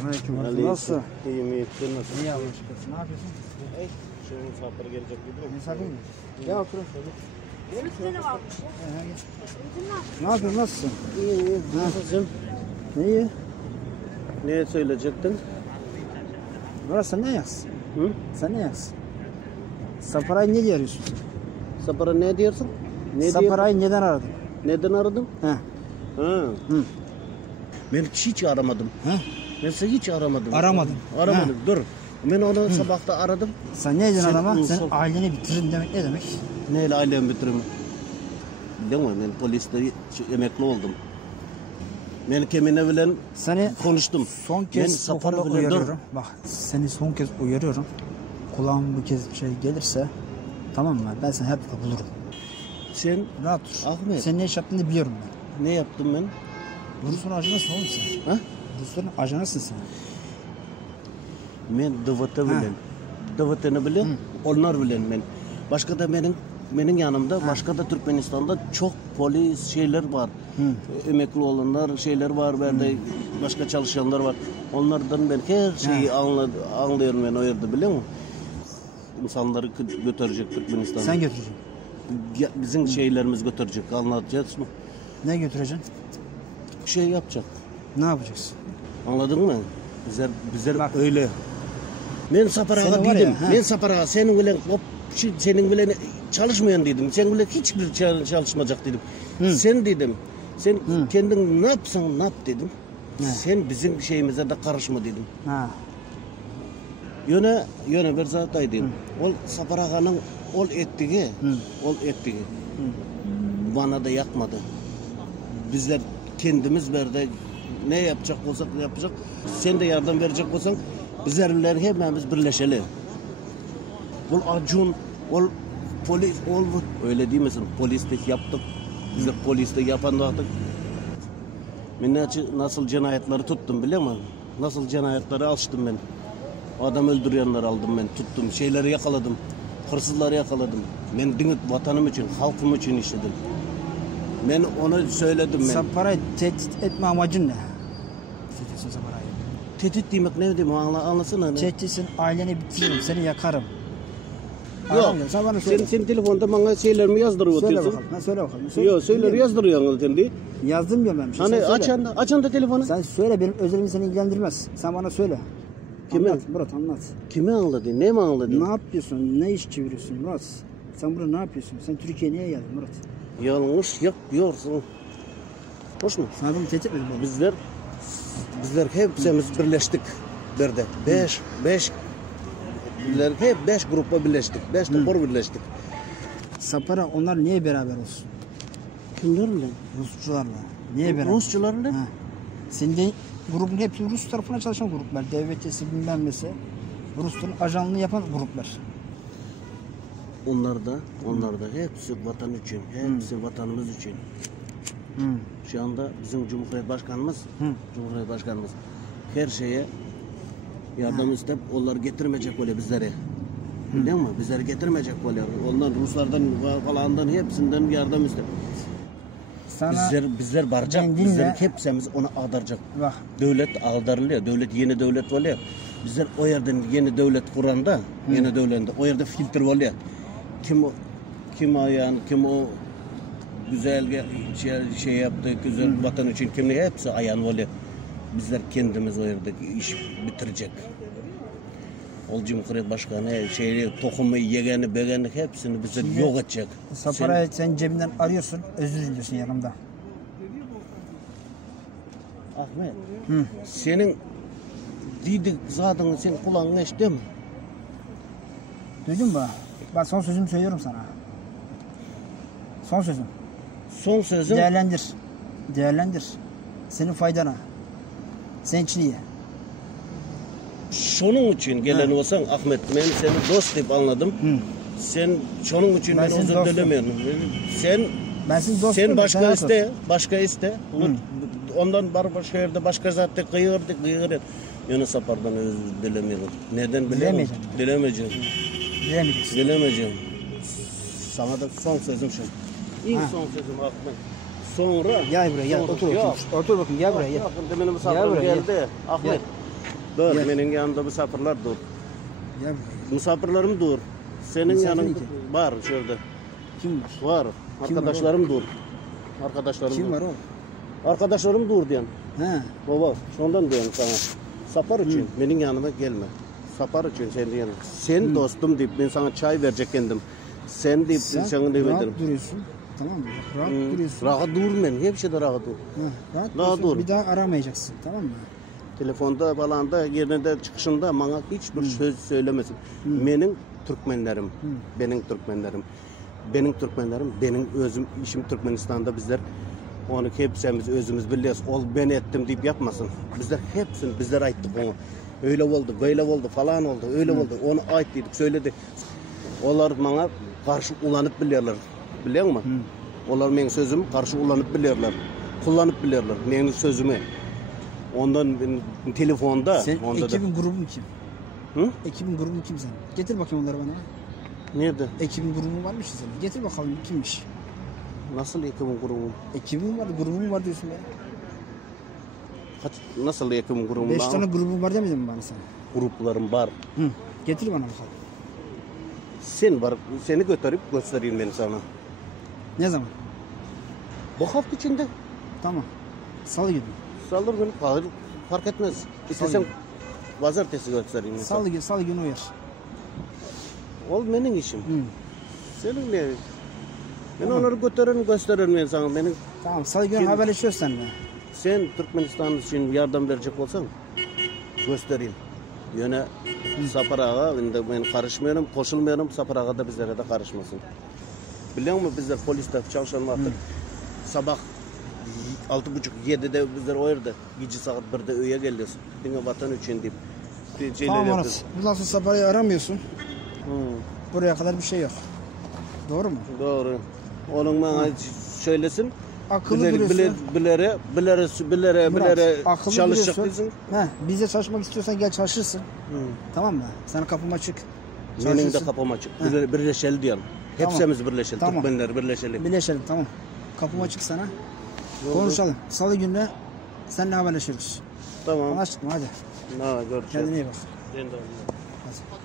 Selamünaleyküm. Nasılsın? İyiyim iyi. Sen nasılsın? İyi Allah'a şükür. Ne yapıyorsun? Şu misafir gelecek dedi. Misafir mi? Gel otur. Önümüzde de varmış ya. Ne yapıyorsun? Nasılsın? İyi. Nasılsın? İyi. Ne söyleyecektin? Burası sen ne yaz? Hı? Sen ne yaz? Saparayı ne diyorsun? Sapara ne diyorsun? Ne Saparayı neden aradın? Neden aradım? He. Ha. Hı. Ben hiç aramadım. He? Ben seni hiç aramadım. Aramadın. Aramadım. Dur. Ben onu sabahta aradım. Sen ne dedin Sen adama? ulusal- Sen aileni bitiririm demek ne demek? Neyle ailemi bitireyim? Biliyor musun? Ben poliste emekli oldum. Ben kiminle bilen Seni konuştum. son Ben kez bu Sapar'a konuda bilen- uyarıyorum. Bak seni son kez uyarıyorum. Kulağım bu kez şey gelirse tamam mı? Ben seni her türlü bulurum. Sen Rahat dur. Ahmet. Senin ne iş yaptığını biliyorum ben. ne yaptın ben? Rus'un ajanısın oğlum sen. Ha? Rus'un ajanısın sen. Ben Dıvıt'ı bilen. Dıvıt'ını bilen, onlar bilen ben. Başka da benim yanımda, başka da Türkmenistan'da çok polis şeyler var. Emekli olanlar şeyler var, böyle başka çalışanlar var. Onlardan ben her şeyi anlıyorum ben o yerde biliyor musun? İnsanları götürecek Türkmenistan'a. Sen götüreceksin. Bizim şeylerimiz götürecek, anlatacağız mı? Ne götüreceksin? Bir şey yapacak. Ne yapacaksın? Anladın mı? Bizler Bak. öyle. Ben Sapara'ya Senin var ya, dedim. ha. Ben Sapara'ya senin bile çalışmayan dedim. Sen bile hiçbir çalışmayacak dedim. Sen dedim. Sen kendin ne yapsan ne yap dedim. Sen bizim şeyimize de karışma dedim. Ha. Yöne bir zatay dedim. Ol Sapara'nın ol ettiği. Bana da yakmadı. Bizler kendimiz verdi. Ne yapacak olsak yapacak. Sen de yardım verecek olsan bizler hepimiz birleşelim. Ol Acun, ol polis, ol öyle değil misin? Poliste yaptık. Bizler poliste yapan vakti. Ben nasıl cinayetleri tuttum biliyor musun? Nasıl cinayetleri açtım ben. Adam öldürenleri aldım ben, tuttum. Şeyleri yakaladım. Hırsızları yakaladım. Ben vatanım için, halkım için işledim. Ben onu söyledim ben. Saparayı tehdit etme amacın ne? Tehditsin Saparayı. Tehdit demek ne demek anlasana. Tehditsin aileni bitiririm, seni yakarım. Yok. Aramıyorum, sen bana söyle. Sen telefonda bana şeylerimi yazdırıyor. Söyle bakalım, ha, söyle bakalım. Yok söyler yazdırıyorsun sen. Yazdım ya ben bir şey. Hani Sen söyle. açan da telefonu. Sen söyle, benim özelimi seni ilgilendirmez. Sen bana söyle. Kime? Anlat Murat, anlat. Kimi anladın? Ne mi anladın? Ne yapıyorsun? Ne iş çeviriyorsun Murat? Sen burada ne yapıyorsun? Sen Türkiye'ye niye geldin Murat? Yanlış yapıyorsun. Hoş mu? Sana bunu tehdit etmedim ben. Bizler hepimiz birleştik. Berde. Beş hep 5 grupa birleştik. 5 topor birleştik. Sapara onlar niye beraber olsun? Kimlerle? Rusçularla. Niye beraber? Rusçularla. Ha. Senin de grubun hepsi Rus tarafına çalışan gruplar. Devletçisi bilmem nesi. Rusların ajanlığı yapan gruplar. Onlar da hepsi vatan için, hepsi vatanımız için. Şu anda bizim Cumhuriyet Başkanımız her şeye yardım istep, onlar getirmeyecek öyle bizlere. Biliyor musun? Bizleri getirmeyecek öyle. Onlar Ruslardan falandan hepsinden yardım istep. Sana Bizler baracak, bizler hepsimiz onu ağdaracak. bak. Devlet ağdarılıyor, yeni devlet var ya. Bizler o yerden yeni devlet kuranda, yeni devlette o yerde filtre var ya. Kim ayağın, kim o güzel şey yaptı, güzel vatan için kim ne hepsi ayağın var ya. Bizler kendimiz o yerde iş bitirecek. Ol Cumhuriyet Başkanı tohumu, yegeni, begeni hepsini bize yok edecek. Sapara'yı sen cebinden arıyorsun, özür diliyorsun yanımda. Ahmet, senin dedik zaten sen kulağına eş değil mi? Duydun mu? Bak son sözümü söylüyorum sana. Son sözüm. Son sözüm Değerlendir. Değerlendir. Senin faydana. Senin için iyi. şunun için gelen olsan Ahmet, ben seni dost deyip anladım. Sen şunun için ben özür dilemiyorum. Sen başka iste. Ondan başka yerde başka zaten kıyır. Yunus Sapar'dan özür dilemiyorum. Neden biliyor musun? Dilemeyeceğim. Sana da son sözüm şu. İlk son sözüm Ahmet. Sonra Gel buraya gel. Otur bakayım. Otur bakayım gel buraya gel. Benim misafirim geldi. Ahmet. Dur, Gel. benim yanımda misafirler dur. Gel. Misafirlerim dur. Senin Misafir yanında ki? var şurada. Kim var? Var. Kim Arkadaşlarım dur. Arkadaşlarım Kim dur. var o? Arkadaşlarım dur diyen. He. Baba, şundan diyorum sana. Sapar için benim yanıma gelme. Sapar için senin yanına. Sen dostum deyip ben sana çay verecek kendim. Sen deyip Sen sana demedim. rahat duruyorsun. Tamam mı? Rahat duruyorsun. Rahat dur ben. Hep şeyde rahat dur. Ha, rahat Rahat duruyorsun. dur. Bir daha aramayacaksın. Tamam mı? Telefonda falan da yerinde çıkışında bana hiçbir söz söylemesin. Benim Türkmenlerim, benim Türkmenlerim, benim özüm işim Türkmenistan'da bizler onu hepsimiz özümüz biliyoruz. Ol ben ettim deyip yapmasın. Bizler hepsini bizler ayttık onu. Öyle oldu, böyle oldu, falan oldu, öyle oldu. Onu ayttık, söyledik. Onlar bana karşı ulanıp biliyorlar. Biliyor musun? Onlar benim sözümü karşı ulanıp biliyorlar. Kullanıp biliyorlar benim sözümü. Ondan ben telefonda Sen onda da. ekibin grubun kim? Hı? Ekibin grubun kim sen? Getir bakayım onları bana. Nerede? Ekibin grubun varmış ya senin. Getir bakalım kimmiş? Nasıl ekibin grubum? Ekibin var, grubun var diyorsun ya. Nasıl ekibin grubum? 5 tane grubun var demedin mi bana sen? Gruplarım var. Hı. Getir bana bakalım. Sen var. Seni götürüp göstereyim ben sana. Ne zaman? Bu hafta içinde. Tamam. Salı günü. Saldır beni. Fark etmez. İstesem pazartesi göstereyim. ben sana. Salı günü uyar. Ol benim işim. Hı. Senin ne? Ben onları gösteririm ben sana. Benim Tamam, salı günü Kim? haberleşiyoruz seninle. sen Türkmenistan için yardım verecek olsan göstereyim. Yine Sapar Ağa, ben karışmıyorum, koşulmuyorum. Sapar Ağa da bizlere de karışmasın. Biliyor musun bizler poliste çalışan vardır. Sabah 6.30-7'de bizler o yerde. Gece saat 1'de öğe geliyoruz. Dünya vatan için deyip. Tamam Aras. Bundan sonra Sapara'yı aramıyorsun. Hı, Buraya kadar bir şey yok. Doğru mu? doğru. Onun bana söylesin. Akıllı duruyorsun. Bilere Murat, akıllı çalışacak duruyorsun. değilsin. He, bize çalışmak istiyorsan gel çalışırsın. Tamam mı? Sana kapım açık. Benim de Çalışırsın. kapım açık. Birleşeli diyorum. Tamam. Hepsimiz birleşeli. Tamam. Türkmenler birleşeli. Birleşelim, tamam. Kapım açık sana. Konuşalım. Salı günü seninle haberleşiriz. Tamam. Anlaştık mı? Hadi. Ha, görüşürüz. Kendine iyi bak. Ben de öyle. Hadi.